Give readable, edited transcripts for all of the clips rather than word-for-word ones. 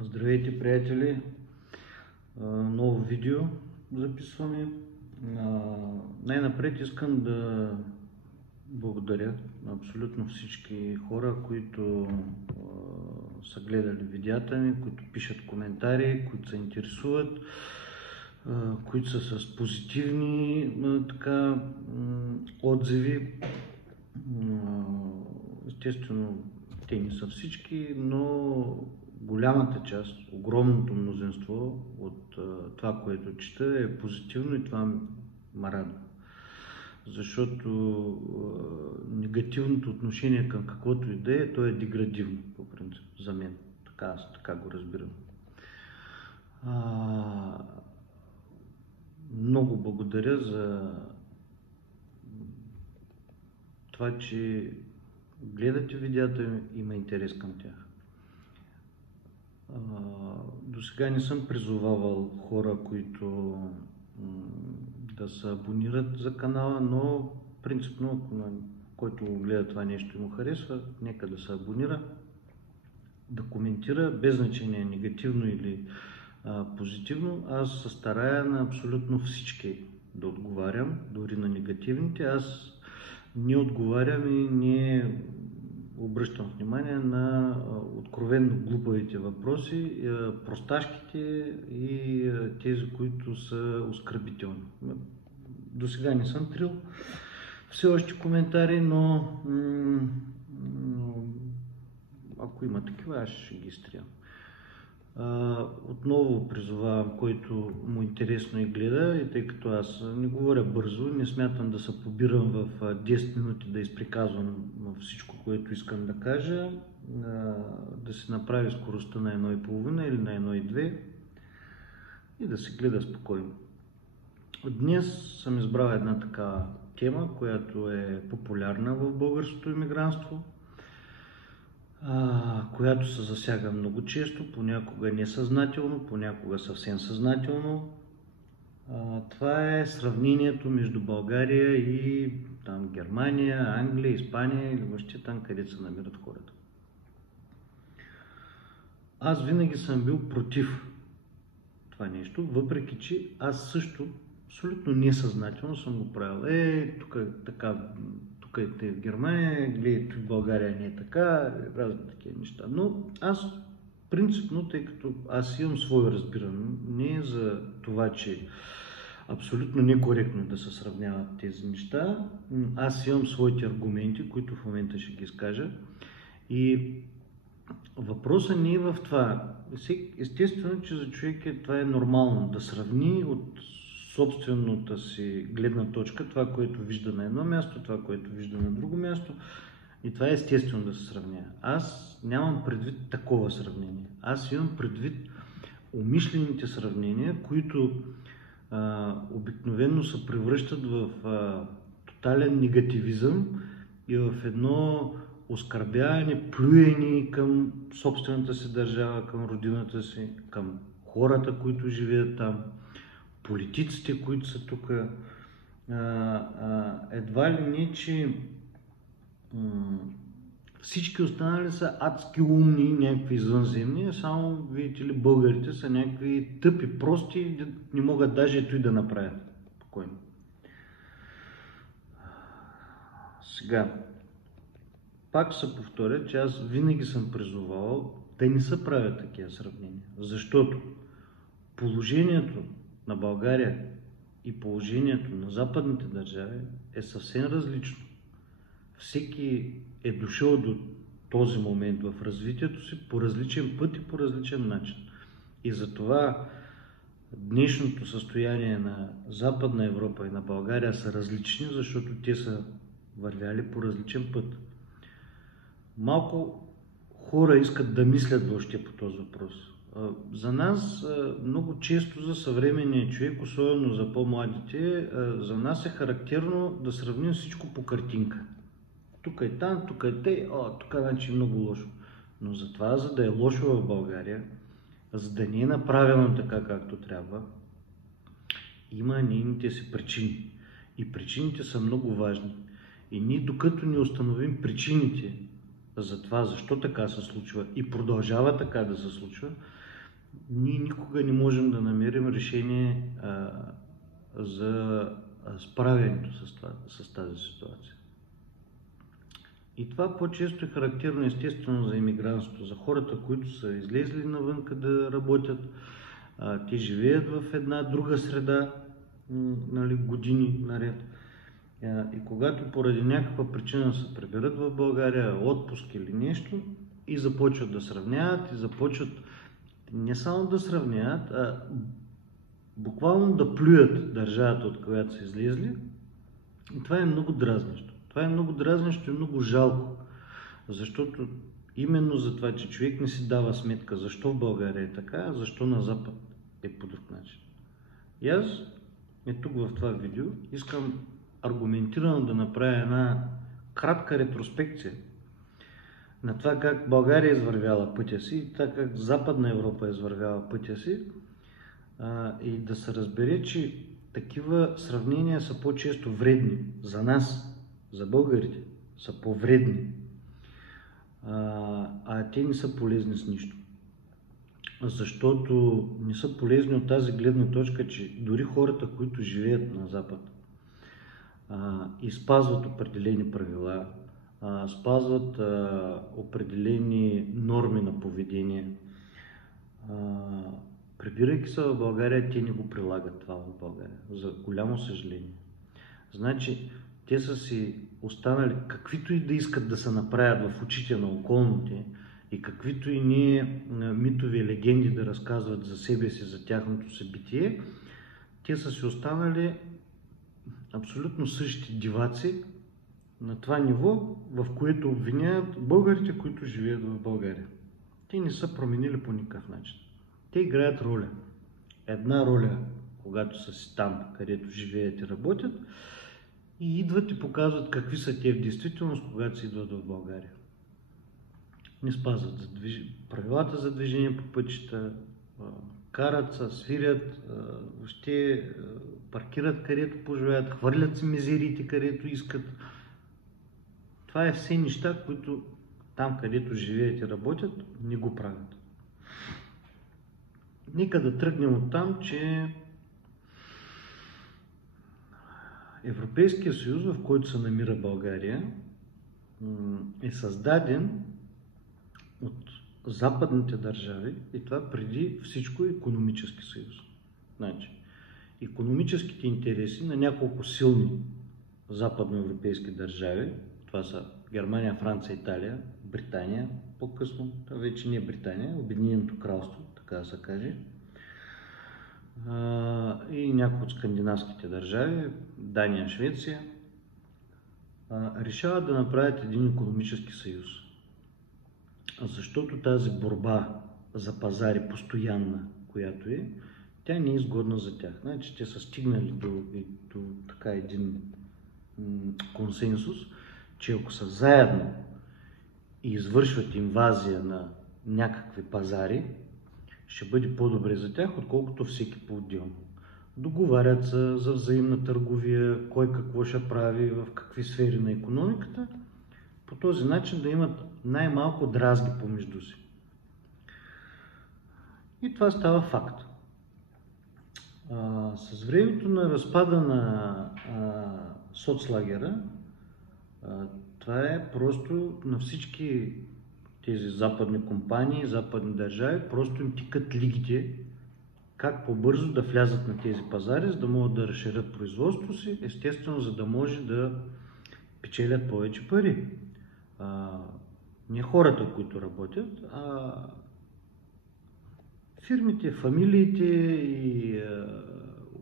Здравейте, приятели! Ново видео записваме. Най-напред искам да благодаря на абсолютно всички хора, които са гледали видеята ми, които пишат коментари, които се интересуват, които са с позитивни отзиви. Естествено, те не са всички, но голямата част, огромното мнозинство от това, което чета, е позитивно и това ме радва. Защото негативното отношение към каквото и да е, то е деградивно, по принцип, за мен. Аз така го разбирам. Много благодаря за това, че гледате видеята и има интерес към тях. До сега не съм призовавал хора, които да се абонират за канала, но принципно, ако който гледа това нещо и му харесва, нека да се абонира, да коментира, без значение негативно или позитивно. Аз се старая на абсолютно всички да отговарям, дори на негативните. Аз не отговарям и не обръщам внимание на откровенно глупавите въпроси, просташките и тези, които са оскърбителни. До сега не съм трил все още коментари, но ако има такива, аз ще ги стрия. Отново призовавам, който му интересно и гледа, и тъй като аз не говоря бързо, не смятам да се побирам в 10 минути да изприказвам всичко, което искам да кажа, да се направи скоростта на 1,5 или на 1,2 и да се гледа спокойно. Днес съм избрал една такава тема, която е популярна в българското имигрантство, която се засяга много често, понякога несъзнателно, понякога съвсем съзнателно. Това е сравнението между България и Германия, Англия, Испания или въобще там, където се намират хората. Аз винаги съм бил против това нещо, въпреки че аз също абсолютно несъзнателно съм го правил. Тук е така, тук е в Германия, гледайте, в България не е така, разни такива неща. Но аз принципно, тъй като аз имам свое разбиране, не е за това, че абсолютно некоректно да се сравняват тези неща, аз имам своите аргументи, които в момента ще ги изкажа. И въпросът не е в това. Естествено, че за човек това е нормално да сравни от собствената си гледна точка това, което вижда на едно място, това, което вижда на друго място. И това е естествено да се сравнява. Аз нямам предвид такова сравнение. Аз имам предвид умишлените сравнения, които обикновено се превръщат в тотален негативизъм и в едно оскърбяване, плюене към собствената си държава, към родината си, към хората, които живеят там, политиците, които са тук. Едва ли не, че всички останали са адски умни, някакви извънземни, само, видите ли, българите са някакви тъпи, прости, не могат даже и да направят. Спокойно. Сега, пак се повторя, че аз винаги съм призовавал да не се правят такива сравнения, защото положението на България и положението на западните държави е съвсем различно. Всеки е дошъл до този момент в развитието си по различен път и по различен начин. И затова днешното състояние на Западна Европа и на България са различни, защото те са вървяли по различен път. Малко хора искат да мислят въобще по този въпрос. За нас, много често за съвременния човек, особено за по-младите, за нас е характерно да сравним всичко по картинка. Тук е там, тук е те, тук значи е много лошо. Но затова, за да е лошо в България, за да не е направено така, както трябва, има нейните си причини. И причините са много важни. И ние, докато не установим причините за това защо така се случва и продължава така да се случва, ние никога не можем да намерим решение за справянето с тази ситуация. И това по-често е характерно естествено за имигрантството, за хората, които са излезли навънка да работят, те живеят в една друга среда, нали, години наред. И когато поради някаква причина се приберат в България, отпуск или нещо, и започват да сравняват, и започват не само да сравняват, а буквално да плюят държавата, от която са излезли. И това е много дразнещо. Това е много дразнещо и много жалко, защото именно за това, че човек не си дава сметка защо в България е така, а защо на Запад е по друг начин. И аз тук в това видео искам аргументирано да направя една кратка ретроспекция на това как България е извървяла пътя си и това как Западна Европа е извървяла пътя си, и да се разбере, че такива сравнения са по-често вредни за нас, за българите, са по-вредни, а те не са полезни с нищо. Защото не са полезни от тази гледна точка, че дори хората, които живеят на Запад и спазват определени правила, спазват определени норми на поведение, прибирайки се в България, те не го прилагат това в България, за голямо съжаление. Значи, те са си останали, каквито и да искат да се направят в очите на околните и каквито и ние митови легенди да разказват за себе си, за тяхното събитие, те са си останали абсолютно същите диваци на това ниво, в което обвиняват българите, които живеят в България. Те не са променили по никакъв начин. Те играят роля. Една роля, когато са си там, където живеят и работят, и идват и показват какви са те в действителност, когато си идват в България. Не спазват правилата за движение по пътища, карат се, свирят, въобще паркират където пожелаят, хвърлят си мизериите където искат. Това е все неща, които там, където живеят и работят, не го правят. Нека да тръгнем от там, че Европейския съюз, в който се намира България, е създаден от западните държави и това преди всичко е икономически съюз. Значи, икономическите интереси на няколко силни западноевропейски държави, това са Германия, Франция, Италия, Британия, по-късно, това вече не е Британия, Обединеното кралство, така да се каже, и някои от скандинавските държави, Дания, Швеция, решават да направят един икономически съюз. Защото тази борба за пазари, постоянна, която е, тя не е изгодна за тях. Значи, те са стигнали до така един консенсус, че ако са заедно и извършват инвазия на някакви пазари, ще бъде по-добре за тях, отколкото всеки по-отделно. Договарят се за взаимна търговия, кой какво ще прави, в какви сфери на икономиката, по този начин да имат най-малко дразги помежду си. И това става факт. С времето на разпада на соцлагера, това е просто на всички тези западни компании, западни държави, просто им тикат лигите как по-бързо да влязат на тези пазари, за да могат да разширят производството си, естествено, за да може да печелят повече пари. Не хората, които работят, а фирмите, фамилиите и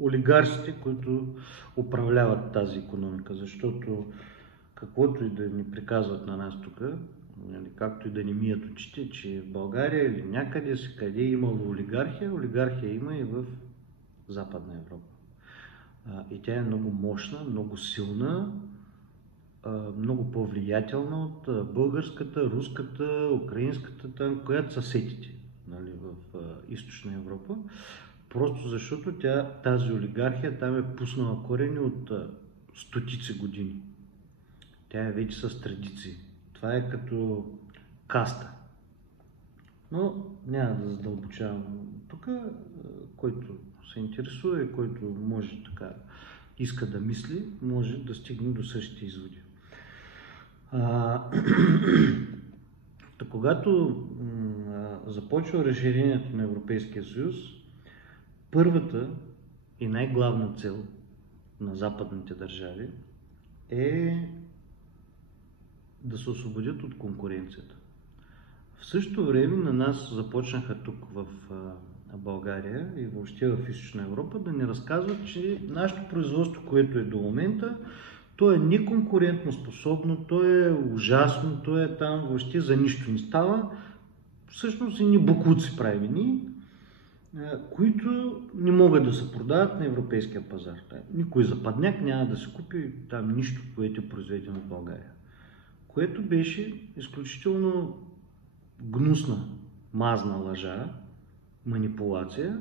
олигарсите, които управляват тази икономика, защото каквото и да ни приказват на нас тук, както и да ни мият очите, че в България или някъде си, къде е имало олигархия, олигархия има и в Западна Европа. И тя е много мощна, много силна, много по-влиятелна от българската, руската, украинската, там, която са сетите, нали, в Източна Европа. Просто защото тази олигархия там е пуснала корени от стотици години. Тя е вече с традиции. Това е като каста. Но няма да задълбочавам тук. Който се интересува и който може така, иска да мисли, може да стигне до същите изводи. Когато започва разширението на Европейския съюз, първата и най-главна цел на западните държави е да се освободят от конкуренцията. В същото време на нас започнаха тук в България и въобще в Източна Европа да ни разказват, че нашето производство, което е до момента, то е неконкурентно способно, то е ужасно, то е там въобще за нищо не става. Всъщност и ни боклуци правим ние, които не могат да се продават на европейския пазар. Никой западняк няма да се купи там нищо, което е произведено в България. Което беше изключително гнусна, мазна лъжа, манипулация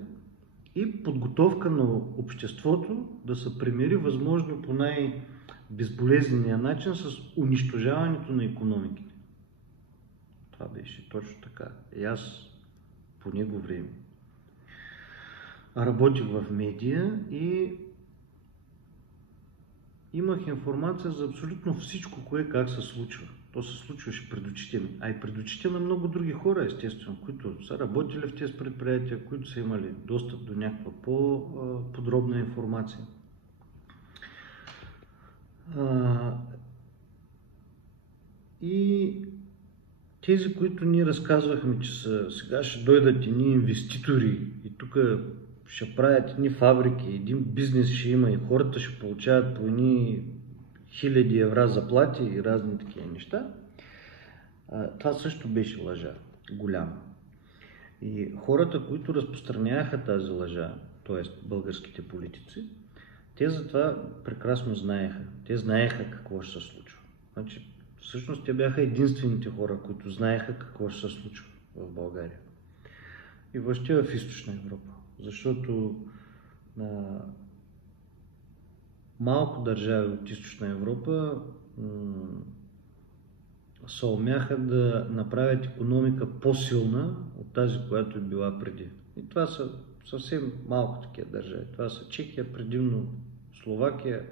и подготовка на обществото да се примири възможно по най-безболезнения начин с унищожаването на икономиките. Това беше точно така. И аз по него време работих в медия и имах информация за абсолютно всичко, кое как се случва. То се случваше пред очите ми, а и пред очите на много други хора, естествено, които са работили в тези предприятия, които са имали достъп до някаква по-подробна информация. И тези, които ние разказвахме, че сега ще дойдат едни инвеститори и тук ще правят едни фабрики, един бизнес ще има и хората ще получават по едни 1000 евро заплати и разни такива неща. Това също беше лъжа, голяма. И хората, които разпространяваха тази лъжа, т.е. българските политици, те за това прекрасно знаеха. Те знаеха какво ще се случва. Значи, всъщност те бяха единствените хора, които знаеха какво ще се случва в България. И въобще в Източна Европа. Защото малко държави от Източна Европа се умяха да направят икономика по-силна от тази, която е била преди. И това са съвсем малко такива държави. Това са Чехия, предимно Словакия.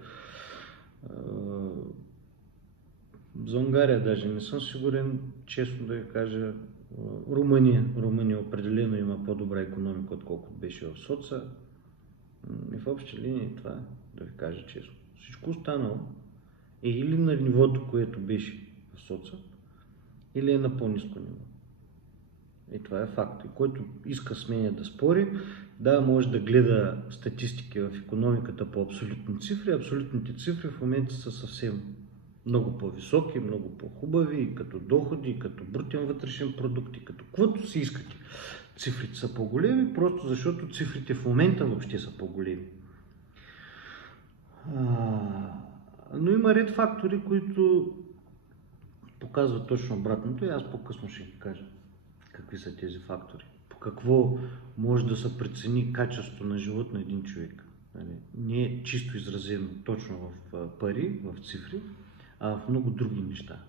За Унгария даже не съм сигурен, честно да ви кажа. Румъния определено има по-добра икономика, отколкото беше в соца. И в общи линии това, да ви кажа честно. Всичко останало е или на нивото, което беше в соца, или е на по-ниско ниво. И това е факт. И който иска с мен да спори, да, може да гледа статистики в икономиката по абсолютни цифри. Абсолютните цифри в момента са съвсем много по-високи, много по-хубави, и като доходи, и като брутен вътрешен продукт, и като каквото си искате. Цифрите са по-големи, просто защото цифрите в момента въобще са по-големи. Но има ред фактори, които показват точно обратното и аз по-късно ще ви кажа какви са тези фактори. По какво може да се прецени качеството на живот на един човек. Не е чисто изразено точно в пари, в цифри, а в много други неща.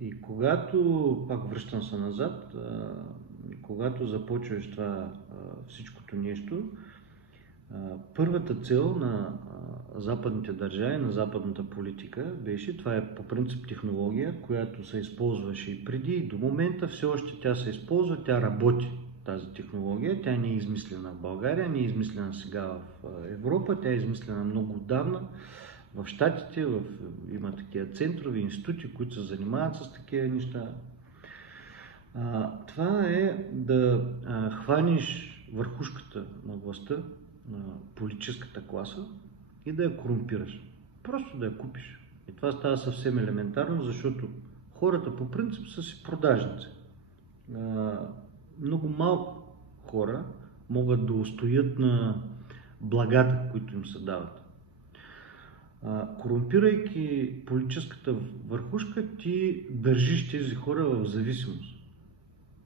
И когато, пак връщам се назад, когато започваш това всичкото нещо, първата цел на западните държави, на западната политика беше, това е по принцип технология, която се използваше и преди, и до момента все още тя се използва, тя работи, тази технология, тя не е измислена в България, не е измислена сега в Европа, тя е измислена много отдавна. В Щатите има такива центрови, институти, които се занимават с такива неща. Това е да хванеш върхушката на властта, на политическата класа и да я корумпираш. Просто да я купиш. И това става съвсем елементарно, защото хората по принцип са си продажници. Много малко хора могат да устоят на благата, които им се дават. Корумпирайки политическата върхушка, ти държиш тези хора в зависимост.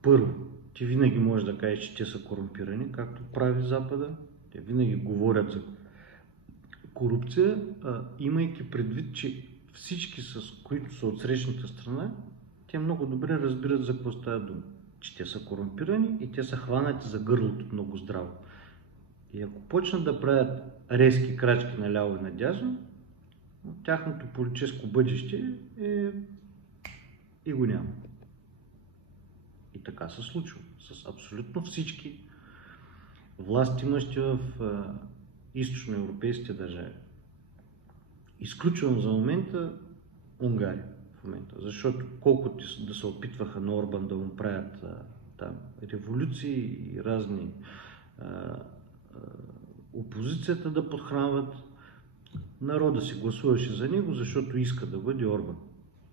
Първо, ти винаги можеш да кажеш, че те са корумпирани, както прави Запада. Те винаги говорят за корупция, имайки предвид, че всички, с които са от срещната страна, те много добре разбират за какво става дума. Че те са корумпирани и те са хванати за гърлото много здраво. И ако почнат да правят резки крачки наляво и надясно, тяхното политическо бъдеще и го няма. И така се случва с абсолютно всички власти имащи в източноевропейските държави. Изключвам за момента Унгария. Защото колкото да се опитваха на Орбан да му правят там революции и разни опозицията да подхранват, народа си гласуваше за него, защото иска да бъде Орбан.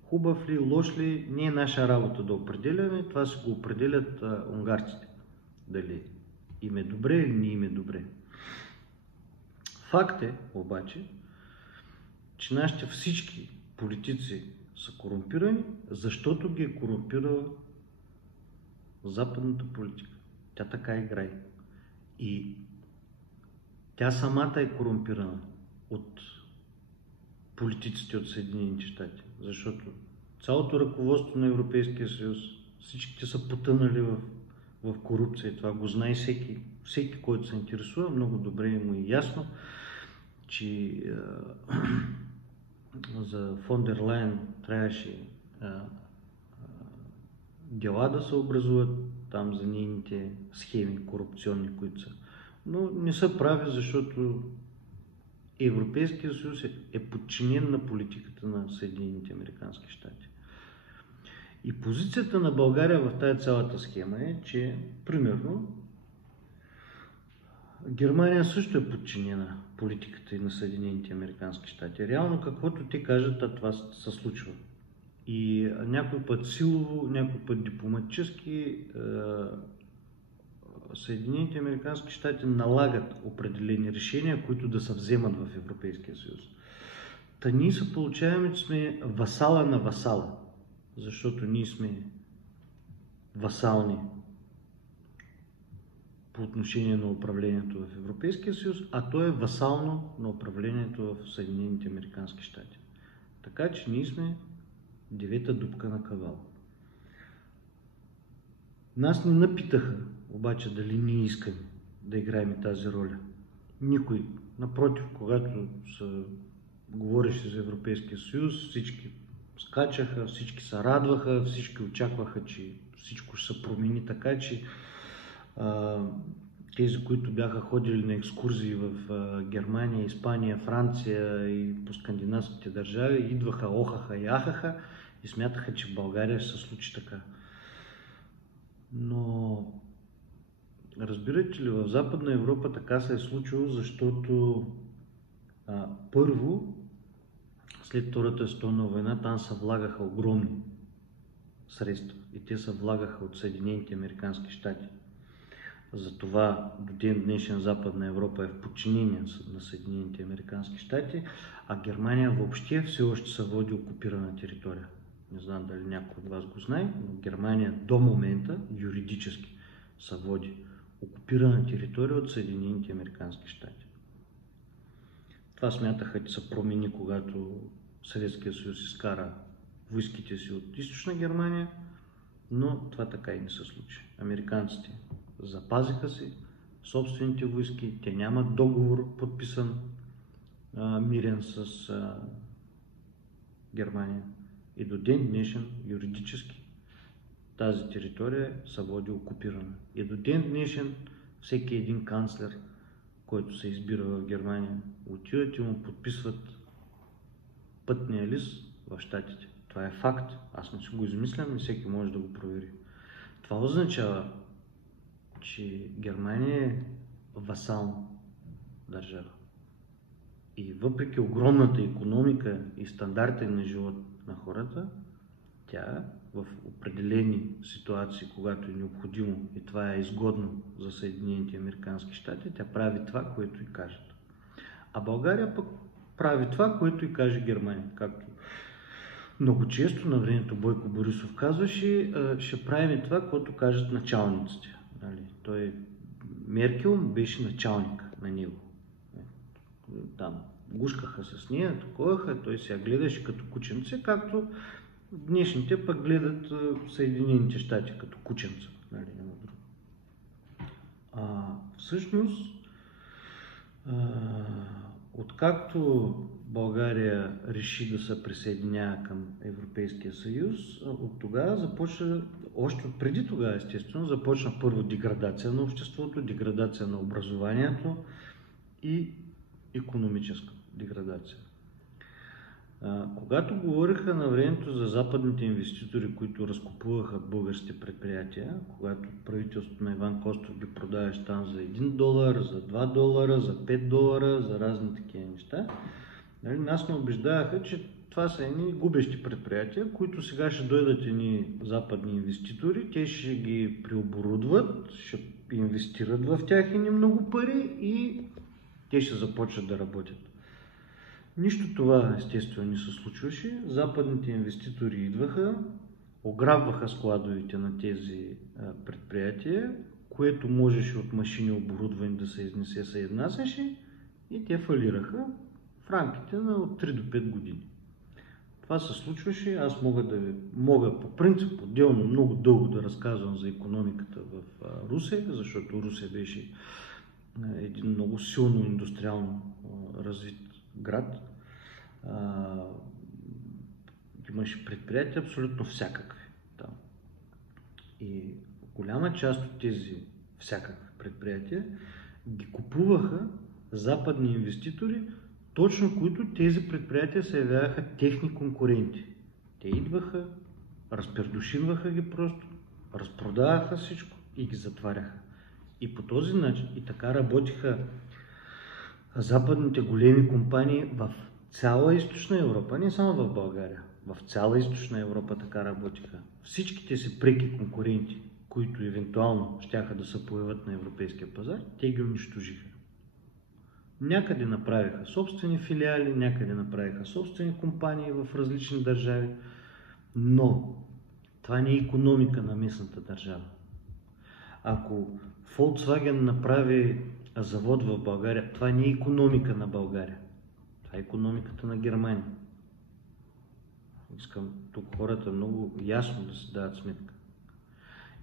Хубав ли, лош ли, не е наша работа да определяме, това си го определят унгарците. Дали им е добре или не им е добре. Факт е обаче, че нашите всички политици са корумпирани, защото ги е корумпирала западната политика. Тя така играе. И тя самата е корумпирана от политиците от Съединените щати. Защото цялото ръководство на Европейския съюз, всичките са потънали в корупция. Това го знае всеки, който се интересува. Много добре му е ясно, че за фон дер Лайен трябваше дела да се образуват там за нейните схеми корупционни, които са. Но не са прави, защото Европейския съюз е подчинен на политиката на Съединените американски щати. И позицията на България в тази цялата схема е, че примерно Германия също е подчинена политиката и на Съединените американски щати. Реално каквото те кажат, това се случва. И някой път силово, някой път дипломатически Съединените американски щати налагат определени решения, които да се вземат в Европейския съюз. Та ние се получаваме, че сме васала на васала, защото ние сме васални по отношение на управлението в Европейския съюз, а то е васално на управлението в Съединените американски щати. Така че ние сме девета дупка на кавала. Нас не напитаха обаче дали ние искаме да играем тази роля. Никой. Напротив, когато се говореше за Европейския съюз, всички скачаха, всички се радваха, всички очакваха, че всичко ще се промени така, че тези, които бяха ходили на екскурзии в Германия, Испания, Франция и по скандинавските държави, идваха, охаха и ахаха и смятаха, че в България ще се случи така. Но разбирате ли, в Западна Европа така се е случило, защото първо, след Втората световна война, там се влагаха огромни средства и те се влагаха от Съединените американски щати. Затова до ден днешен Западна Европа е в подчинение на Съединените американски щати, а Германия въобще все още се води окупирана територия. Не знам дали някой от вас го знае, но Германия до момента юридически се води окупирана територия от Съединените американски щати. Това смятаха, че се промени, когато Съветския съюз изкара войските си от източна Германия, но това така и не се случи. Американците запазиха си собствените войски, те нямат договор подписан мирен с Германия. И до ден днешен юридически тази територия се води окупирана. И до ден днешен всеки един канцлер, който се избира в Германия, отиват и му подписват пътния лист в щатите. Това е факт. Аз не си го измислям и всеки може да го провери. Това означава, че Германия е васална държава. И въпреки огромната икономика и стандарти на живот на хората, тя в определени ситуации, когато е необходимо и това е изгодно за Съединените американски щати, тя прави това, което и кажат. А България пък прави това, което и каже Германия. Както много често на времето Бойко Борисов казваше, ще правим това, което кажат началниците. Той Меркел беше началник на него. Там гушкаха с нея, таковаха, той се я гледаше като кученце, както днешните пък гледат Съединените щати като кученца. Нали, всъщност, откакто България реши да се присъединява към Европейския съюз, от тогава започна, още от преди тогава естествено, започна първо деградация на обществото, деградация на образованието и икономическа деградация. Когато говориха на времето за западните инвеститори, които разкупуваха българските предприятия, когато правителството на Иван Костов ги продаваше там за $1, за $2, за $5, за разни такива неща, нали, нас ме убеждаваха, че това са едни губещи предприятия, които сега ще дойдат едни западни инвеститори, те ще ги преоборудват, ще инвестират в тях едни много пари и те ще започнат да работят. Нищо това естествено не се случваше. Западните инвеститори идваха, ограбваха складовете на тези предприятия, което можеше от машини оборудване да се изнесе, се изнасяше и те фалираха в рамките на от 3 до 5 години. Това се случваше, аз мога по принцип отделно много дълго да разказвам за икономиката в Русе, защото Русе беше един много силно индустриално развит град. Имаше предприятия абсолютно всякакви там. И голяма част от тези всякакви предприятия ги купуваха западни инвеститори, точно които тези предприятия се явяваха техни конкуренти. Те идваха, разпердушинваха ги просто, разпродаваха всичко и ги затваряха. И по този начин и така работиха западните големи компании в цяла Източна Европа, не само в България. В цяла Източна Европа така работиха. Всичките си преки конкуренти, които евентуално щяха да се появят на европейския пазар, те ги унищожиха. Някъде направиха собствени филиали, някъде направиха собствени компании в различни държави, но това не е икономика на местната държава. Ако Volkswagen направи завод в България, това не е икономика на България. Това е икономиката на Германия. Искам тук хората много ясно да си дадат сметка.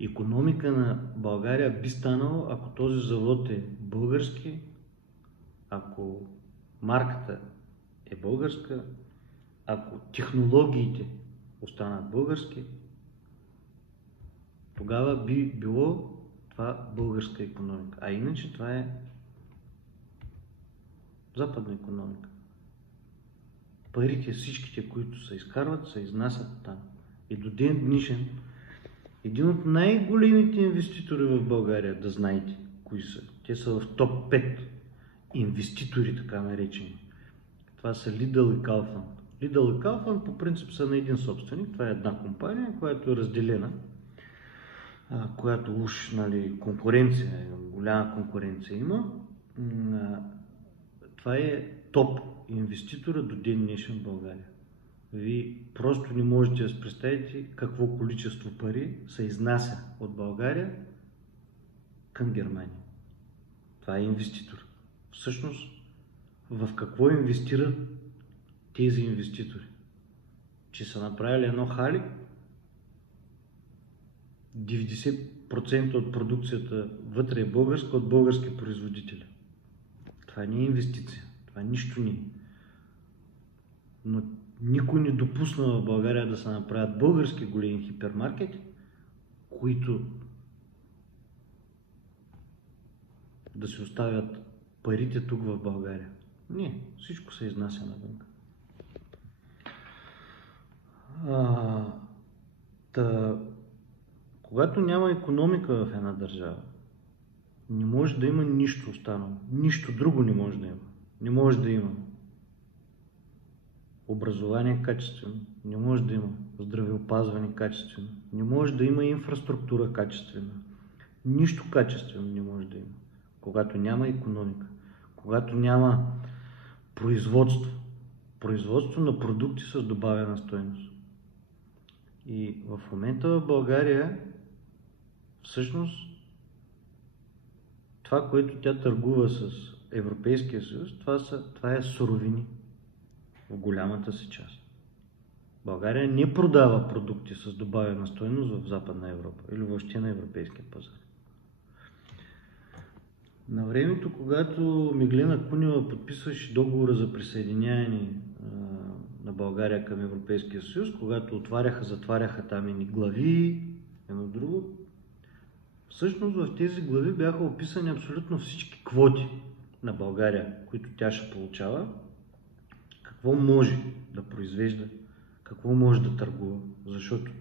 Икономика на България би станало, ако този завод е български, ако марката е българска, ако технологиите останат български, тогава би било това българска икономика. А иначе това е западна икономика. Парите, всичките, които се изкарват, се изнасят там. И до ден днешен, един от най-големите инвеститори в България, да знаете кои са, те са в топ 5 инвеститори, така наречени. Това са Lidl и Kaufland. Lidl и Kaufland по принцип са на един собственик. Това е една компания, която е разделена, която уж, нали, конкуренция, голяма конкуренция има. Това е топ инвеститора до ден днешен в България. Вие просто не можете да си представите какво количество пари се изнася от България към Германия. Това е инвеститор. Всъщност, в какво инвестират тези инвеститори? Че са направили едно хали, 90% от продукцията вътре е българска, от български производители. Това не е инвестиция, това нищо не е. Но никой не допусна в България да се направят български големи хипермаркети, които да се оставят парите тук в България. Не, всичко се изнася навън. Когато няма икономика в една държава, не може да има нищо останало. Нищо друго не може да има. Не може да има образование качествено, не може да има здравеопазване качествено, не може да има инфраструктура качествена. Нищо качествено не може да има. Когато няма икономика, когато няма производство на продукти с добавена стойност. И в момента в България всъщност това, което тя търгува с Европейския съюз, това е суровини в голямата си част. България не продава продукти с добавена стойност в Западна Европа или въобще на европейския пазар. На времето, когато Меглена Кунева подписваше договора за присъединяване на България към Европейския съюз, когато отваряха, затваряха там едни глави, едно друго, всъщност в тези глави бяха описани абсолютно всички квоти на България, които тя ще получава, какво може да произвежда, какво може да търгува, защото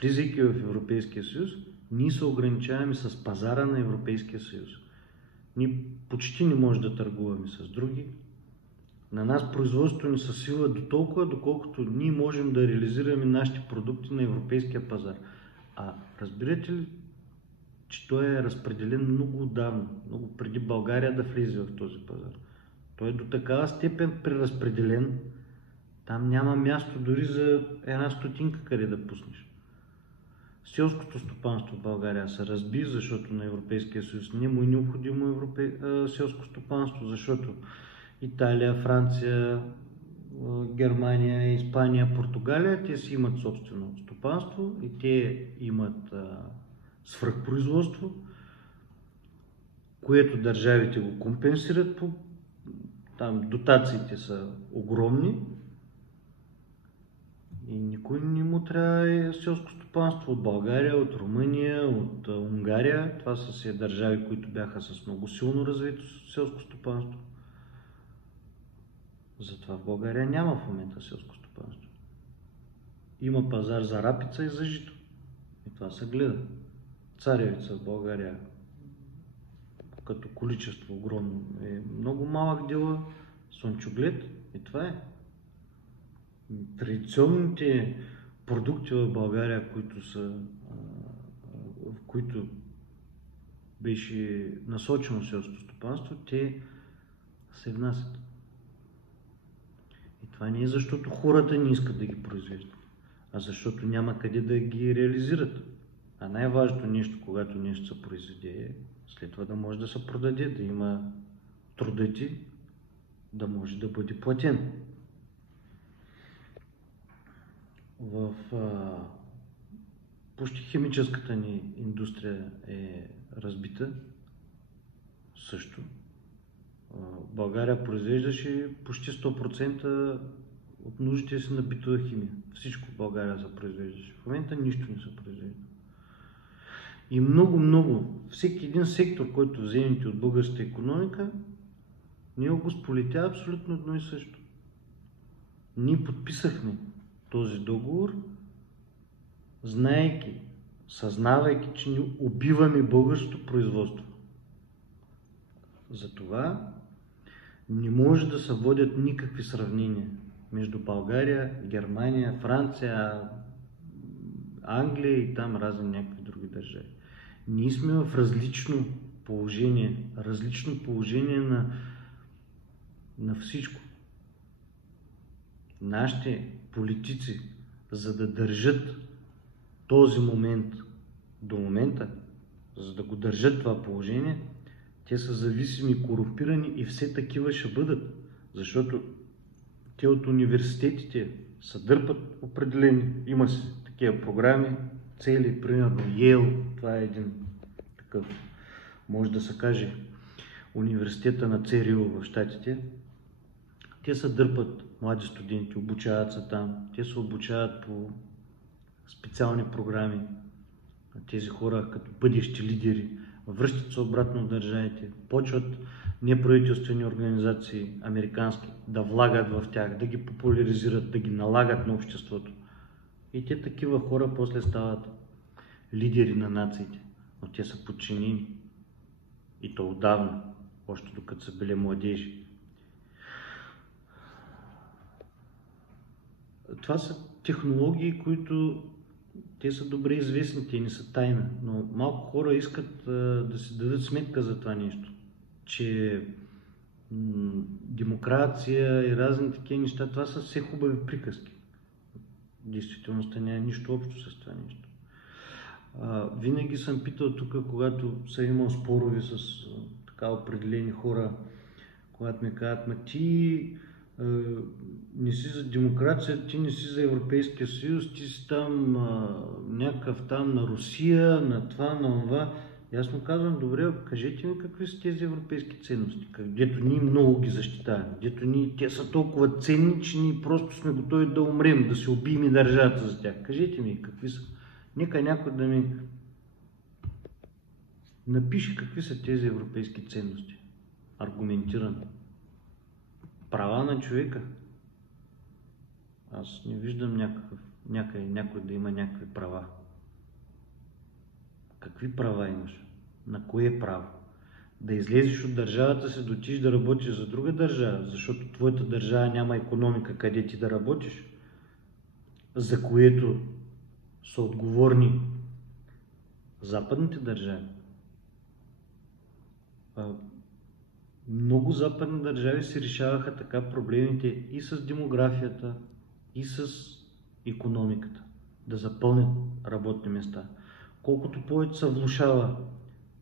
влизайки в Европейския съюз, ние се ограничаваме с пазара на Европейския съюз. Ние почти не можем да търгуваме с други. На нас производството ни се свива до толкова, доколкото ние можем да реализираме нашите продукти на европейския пазар. А разбирате ли, че той е разпределен много отдавна, много преди България да влезе в този пазар. Той е до такава степен преразпределен, там няма място дори за една стотинка къде да пуснеш. Селското стопанство в България се разби, защото на Европейския съюз не му е необходимо селско стопанство, защото Италия, Франция, Германия, Испания, Португалия, те си имат собствено стопанство и те имат свръхпроизводство, което държавите го компенсират, там дотациите са огромни и никой не му трябва селско стопанство от България, от Румъния, от Унгария. Това са си държави, които бяха с много силно развито селско стопанство. Затова в България няма в момента селско стопанство. Има пазар за рапица и за жито. И това се гледа. Царевица в България като количество огромно е много малък дела, слънчоглед и това е. Традиционните продукти в България, в които беше насочено селското стопанство, те се внасят. И това не е защото хората не искат да ги произвеждат, а защото няма къде да ги реализират. А най-важното нещо, когато нещо се произведе, след това да може да се продаде, да има труда ти, да може да бъде платен. В почти химическата ни индустрия е разбита също. България произвеждаше почти 100% от нуждите си на битова химия. Всичко в България се произвеждаше. В момента нищо не се произвежда. И много, всеки един сектор, който вземете от българската икономика, ние го сполетя абсолютно едно и също. Ние подписахме този договор, знаейки, съзнавайки, че ни убиваме българското производство. Затова не може да се водят никакви сравнения между България, Германия, Франция, Англия и там разни някакви други държави. Ние сме в различно положение на всичко. Нашите политици, за да държат този момент до момента, за да го държат това положение, те са зависими, корумпирани и все такива ще бъдат, защото те от университетите се дърпат определени. Има си такива програми, цели, примерно Йейл, това е един такъв, може да се каже, университета на ЦРУ в Щатите. Те се дърпат млади студенти, обучават се там, те се обучават по специални програми. Тези хора като бъдещи лидери връщат се обратно в държавите, почват неправителствени организации, американски, да влагат в тях, да ги популяризират, да ги налагат на обществото. И те такива хора после стават лидери на нациите, но те са подчинени. И то отдавна, още докато са били младежи. Това са технологии, които те са добре известни, те не са тайна, но малко хора искат да си дадат сметка за това нещо, че демокрация и разни такива неща, това са все хубави приказки. Действителността няма нищо общо с това нещо. Винаги съм питал тук, когато съм имал спорове с така определени хора, когато ми казват, ма ти не си за демокрация, ти не си за Европейския съюз, ти си там някакъв там на Русия, на това, на това. И аз му казвам, добре, кажете ми какви са тези европейски ценности, дето ние много ги защитаваме, те са толкова ценни, че ние просто сме готови да умрем, да се убием и държавата за тях. Кажете ми какви са. Нека някой да ми напише какви са тези европейски ценности. Аргументирано. Права на човека. Аз не виждам някой да има някакви права. Какви права имаш? На кое право? Да излезеш от държавата си, да отидеш да работиш за друга държава, защото твоята държава няма икономика къде ти да работиш, за което са отговорни западните държави. Много западни държави си решаваха така проблемите и с демографията, и с икономиката, да запълнят работни места. Колкото повече се влошава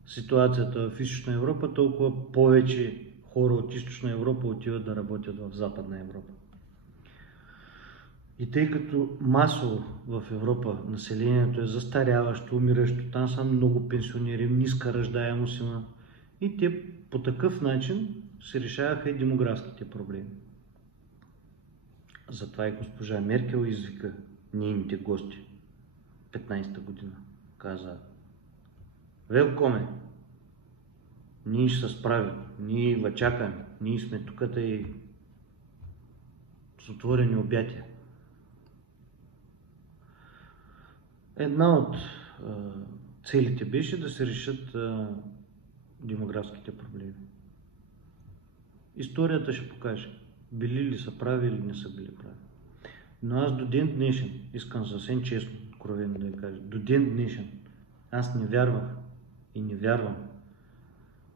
ситуацията в Източна Европа, толкова повече хора от Източна Европа отиват да работят в Западна Европа. И тъй като масово в Европа населението е застаряващо, умиращо, там са много пенсионери, ниска раждаемост има, и те по такъв начин се решаваха и демографските проблеми. Затова и госпожа Меркел извика нейните гости 15-та година. Каза: велкоме, ние ще се справим, ние въчакаме, ние сме тук и с отворени обятия. Една от целите беше да се решат демографските проблеми. Историята ще покаже били ли са прави или не са били прави. Но аз до ден днешен, искам съвсем честно, откровено да я кажа, до ден днешен аз не вярвах и не вярвам,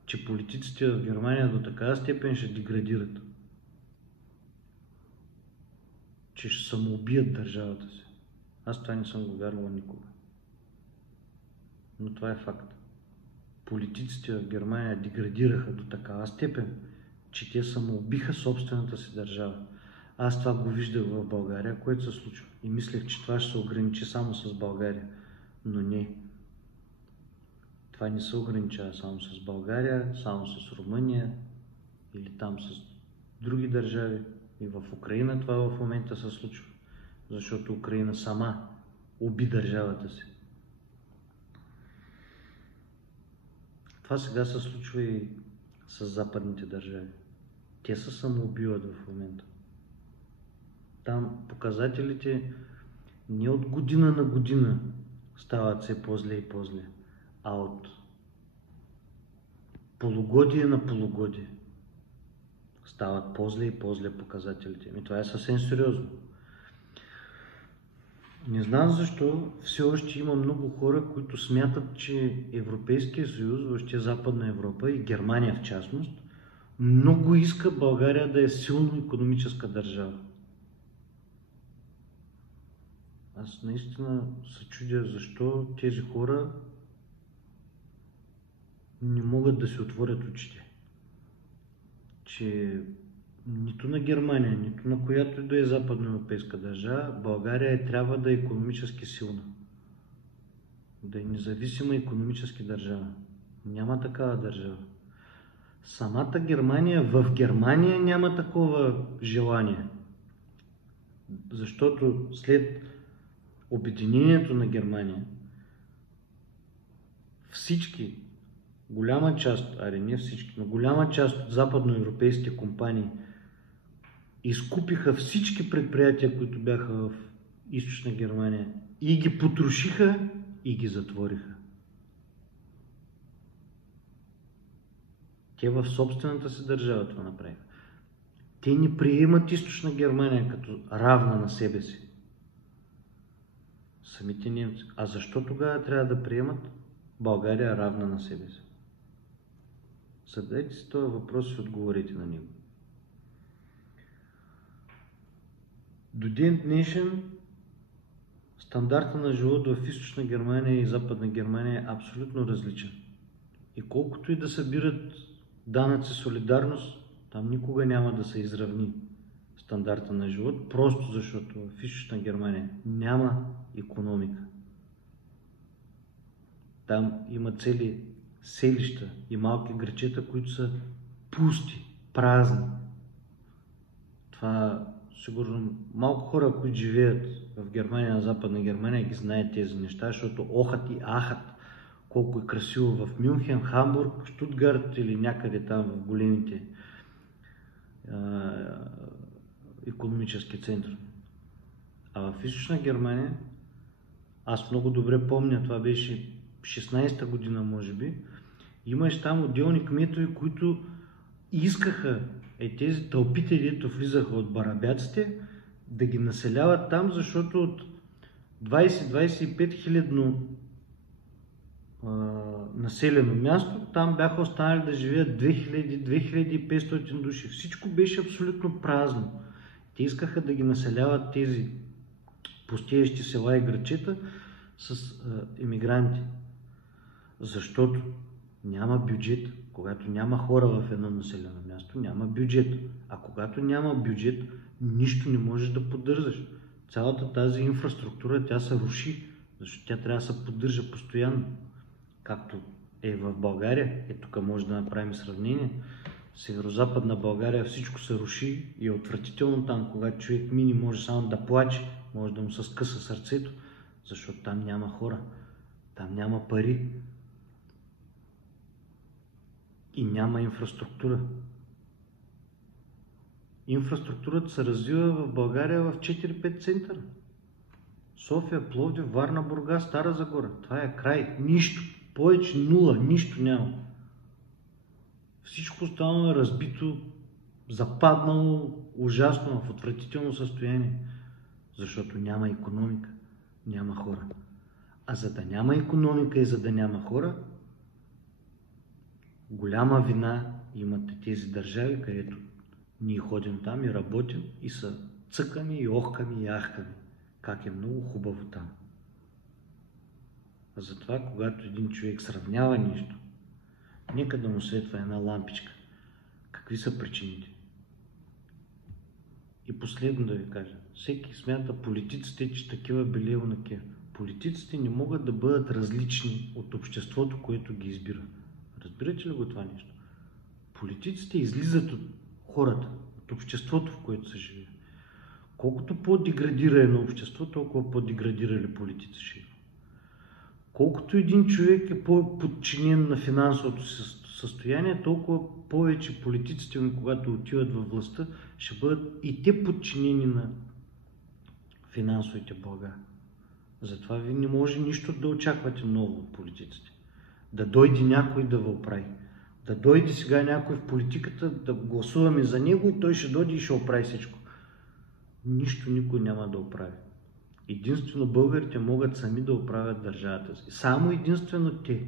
че политиците в Германия до такава степен ще деградират, че ще самоубият държавата си. Аз това не съм го вярвал никога. Но това е факт. Политиците в Германия деградираха до такава степен, че те самоубиха собствената си държава. Аз това го виждах в България, което се случва. И мислех, че това ще се ограничи само с България. Но не. Това не се ограничава само с България, само с Румъния или там с други държави. И в Украина това в момента се случва. Защото Украина сама уби държавата си. Това сега се случва и с западните държави. Те се самоубиват в момента. Там показателите не от година на година стават все по-зле и по-зле, а от полугодие на полугодие стават по-зле и по-зле показателите. И това е съвсем сериозно. Не знам защо все още има много хора, които смятат, че Европейския съюз, въобще Западна Европа и Германия в частност, много иска България да е силно икономическа държава. Аз наистина се чудя защо тези хора не могат да се отворят очите. Че нито на Германия, нито на която и да е западноевропейска държава, България трябва да е икономически силна. Да е независима икономически държава. Няма такава държава. Самата Германия, в Германия няма такова желание. Защото след обединението на Германия, всички, голяма част, не всички, но голяма част от западноевропейските компании изкупиха всички предприятия, които бяха в Източна Германия и ги потрошиха и ги затвориха. Те в собствената си държава това направиха. Те не приемат Източна Германия като равна на себе си. Самите немци. А защо тогава трябва да приемат България равна на себе си? Задайте си този въпрос и отговорите на него. До ден днешен стандарта на живот в Източна Германия и Западна Германия е абсолютно различен. И колкото и да събират данъци солидарност, Там никога няма да се изравни стандарта на живот, просто защото в Източна Германия няма икономика. Там има цели селища и малки грачета, които са пусти, празни. Това сигурно малко хора, които живеят в Германия, на Западна Германия, ги знаят тези неща, защото охат и ахат колко е красиво в Мюнхен, Хамбург, Штутгарт или някъде там в големите икономически центрове. А в Източна Германия, аз много добре помня, това беше 16-та година, може би, имаш там отделни кметове, които искаха тези тълпите, дето влизаха от барабяците, да ги населяват там, защото от 20-25 хилядно населено място, там бяха останали да живеят 2000-2500 души. Всичко беше абсолютно празно. Те искаха да ги населяват тези пустеещи села и грачета с емигранти. Защото няма бюджет. Когато няма хора в едно населено място, няма бюджет. А когато няма бюджет, нищо не можеш да поддържаш. Цялата тази инфраструктура, тя се руши, защото тя трябва да се поддържа постоянно. Както е в България, тук може да направим сравнение. В Северо-Западна България всичко се руши и е отвратително там, когато човек мини, може само да плаче, може да му се скъса сърцето, защото там няма хора, там няма пари и няма инфраструктура. Инфраструктурата се развива в България в 4-5 центъра. София, Пловдив, Варна, Бургас, Стара Загора. Това е край. Нищо. Повече нула. Нищо няма. Всичко останало е разбито, западнало, ужасно, в отвратително състояние. Защото няма икономика, няма хора. А за да няма икономика и за да няма хора, голяма вина имат тези държави, където ние ходим там и работим и са цъками и охками и ахками. Как е много хубаво там. Затова, когато един човек сравнява нещо, нека да му светва една лампичка. Какви са причините? И последно да ви кажа. Всеки смята политиците, че такива били онакива. Политиците не могат да бъдат различни от обществото, което ги избира. Разбирате ли го това нещо? Политиците излизат от хората, от обществото, в което се живее. Колкото по-деградира едно общество, толкова по-деградирали политици ще има. Колкото един човек е по-подчинен на финансовото състояние, толкова повече политиците, когато отиват във властта, ще бъдат и те подчинени на финансовите блага. Затова ви не може нищо да очаквате ново от политиците. Да дойде някой да ви оправи. Да дойде сега някой в политиката, да гласуваме за него и той ще дойде и ще оправи всичко. Нищо никой няма да оправи. Единствено българите могат сами да оправят държавата си. Само единствено те.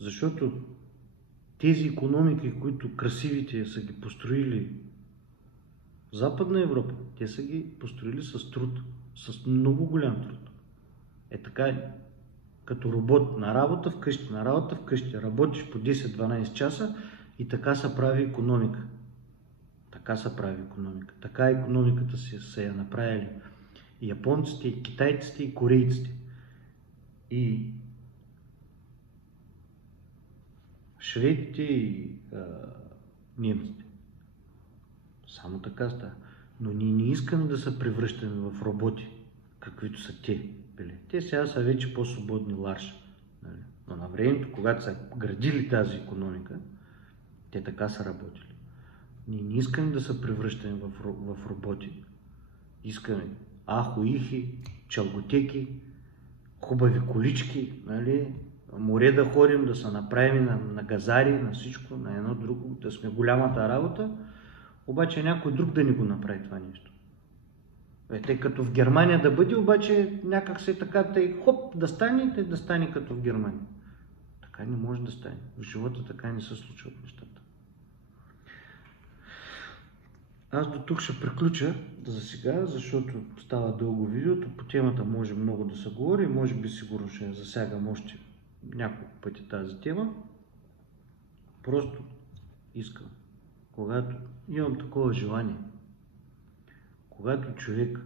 Защото тези икономики, които красивите са ги построили в Западна Европа, те са ги построили с труд, с много голям труд. Така като робот на работа вкъщи, работиш по 10-12 часа и така се прави икономика. Така се прави икономика. Така икономиката се я направили и японците, и китайците, и корейците. И шведите, и немците. Само така става. Но ние не искаме да се превръщаме в роботи, каквито са те били. Те сега са вече по-свободни ларши. Но на времето, когато са градили тази икономика, те така са работили. Ние не искаме да се превръщаме в роботи. Искаме ахо-ихи, чалготеки, хубави колички, нали? Море да ходим, да се направим на газари, на всичко, на едно друго, да сме голямата работа, обаче някой друг да ни го направи това нещо. Тъй като в Германия да бъде, обаче някак се така, тъй хоп, да стане като в Германия. Така не може да стане. В живота така не се случват нещата. Аз до тук ще приключа за сега, защото става дълго видеото. По темата може много да се говори, може би сигурно ще засягам още няколко пъти тази тема. Просто искам, когато имам такова желание, когато човек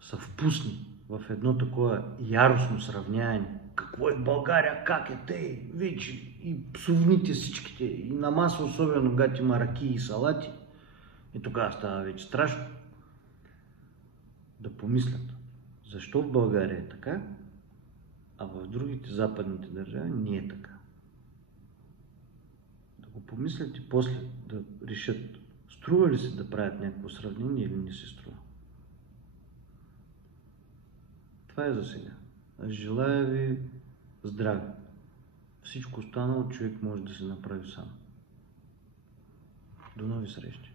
се впусне в едно такова яростно сравняване, какво е България, как е те, вече и псовните всичките, и на маса особено гати мараки и салати, и тогава става вече страшно. Да помислят, защо в България е така, а в другите западните държави не е така. Да го помислят и после да решат, струва ли се да правят някакво сравнение или не се струва. Това е за сега. Желая ви здраве. Всичко останало човек може да се направи сам. До нови срещи!